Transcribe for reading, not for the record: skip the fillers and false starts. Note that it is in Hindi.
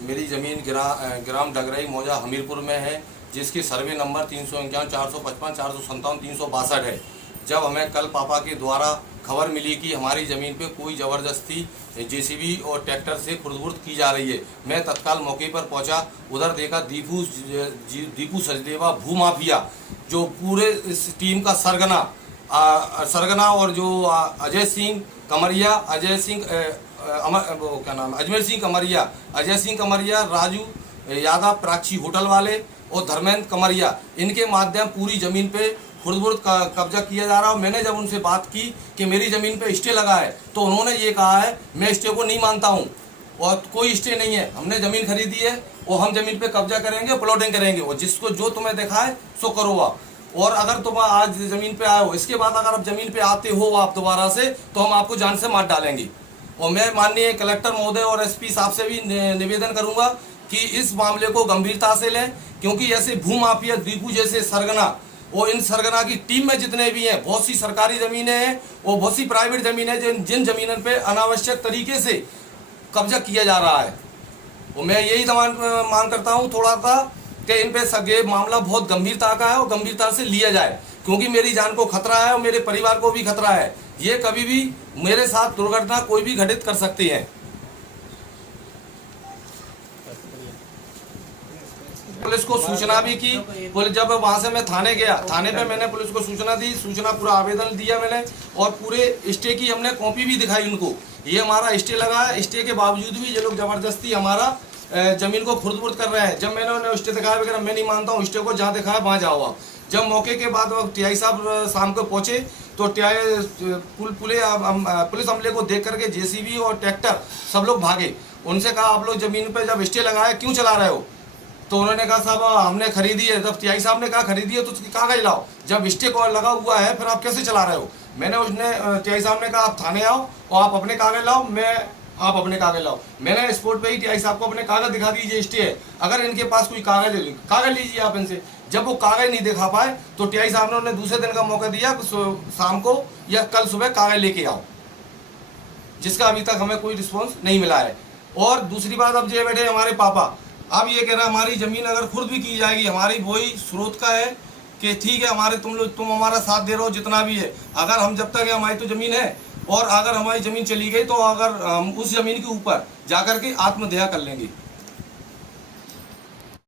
मेरी ज़मीन ग्राम डगरई मौजा हमीरपुर में है, जिसकी सर्वे नंबर 351, 455, 457, 362 है। जब हमें कल पापा के द्वारा खबर मिली कि हमारी ज़मीन पे कोई ज़बरदस्ती जेसीबी और ट्रैक्टर से खुर्द-बुर्द की जा रही है, मैं तत्काल मौके पर पहुंचा। उधर देखा दीपू सचदेवा भूमाफिया, जो पूरे इस टीम का सरगना और जो अजय सिंह कमरिया, अजमेर सिंह कमरिया, अजय सिंह कमरिया, राजू यादव, प्राची होटल वाले और धर्मेंद्र कमरिया, इनके माध्यम पूरी ज़मीन पे खुर्द-बुर्द का कब्जा किया जा रहा है। मैंने जब उनसे बात की कि मेरी ज़मीन पे स्टे लगा है, तो उन्होंने ये कहा है मैं स्टे को नहीं मानता हूँ और कोई स्टे नहीं है, हमने ज़मीन खरीदी है और हम ज़मीन पे कब्जा करेंगे, प्लॉटिंग करेंगे और जिसको जो तुम्हें देखा है सो करो आप। और अगर तुम आज ज़मीन पे आए हो, इसके बाद अगर आप ज़मीन पे आते हो आप दोबारा से, तो हम आपको जान से मार डालेंगे। और मैं माननीय कलेक्टर महोदय और एसपी साहब से भी निवेदन करूंगा कि इस मामले को गंभीरता से लें, क्योंकि ऐसे भूमाफिया दीपू जैसे सरगना और इन सरगना की टीम में जितने भी हैं, बहुत सी सरकारी ज़मीनें हैं और बहुत सी प्राइवेट ज़मीनें जिन ज़मीनों पे अनावश्यक तरीके से कब्जा किया जा रहा है। और मैं यही मांग करता हूँ थोड़ा सा कि इन पे सगे मामला बहुत गंभीरता का है और गंभीरता से लिया जाए, क्योंकि मेरी जान को खतरा है और मेरे परिवार को भी खतरा है। ये कभी भी मेरे साथ दुर्घटना कोई भी घटित कर सकती है। पुलिस को सूचना भी की। पुलिस जब वहां से मैं थाने गया, थाने पे मैंने पुलिस को सूचना दी, पूरा आवेदन दिया मैंने और पूरे स्टे की हमने कॉपी भी दिखाई उनको। ये हमारा स्टे लगा है, स्टे के बावजूद भी ये लोग जबरदस्ती हमारा जमीन को खुर्द-बुर्द कर रहे हैं। जब मैंने उन्हें स्टे दिखाया वगैरह, मैं नहीं मानता हूँ, स्टे को जहाँ दिखाया वहाँ जाओ आप। जब मौके के बाद टीआई साहब शाम को पहुंचे तो पुलिस अमले को देख करके जेसीबी और ट्रैक्टर सब लोग भागे। उनसे कहा आप लोग जमीन पे जब स्टे लगाए क्यों चला रहे हो? तो उन्होंने कहा साहब हमने खरीदी है। जब टीआई साहब ने कहा खरीदी है तो उसकी कागज लाओ, जब स्टे को लगा हुआ है फिर आप कैसे चला रहे हो? टीआई साहब ने कहा आप थाने आओ और आप अपने कागज लाओ, आप अपने कागज लाओ। मैंने स्पोर्ट पे ही टीआई साहब को अपने कागज दिखा दीजिए, स्टे है, अगर इनके पास कोई कागज लीजिए आप इनसे। जब वो कागज नहीं दिखा पाए तो टीआई साहब ने उन्हें दूसरे दिन का मौका दिया, शाम को या कल सुबह कागज लेके आओ, जिसका अभी तक हमें कोई रिस्पॉन्स नहीं मिला है। और दूसरी बात, अब जे बैठे हमारे पापा, अब ये कह रहा है हमारी ज़मीन अगर खुर्द भी की जाएगी, हमारी वही स्रोत का है कि ठीक है तुम हमारा साथ दे रहे हो जितना भी है, अगर हम जब तक है हमारी तो ज़मीन है, और अगर हमारी ज़मीन चली गई तो अगर हम उस ज़मीन के ऊपर जाकर के आत्मदया कर लेंगे।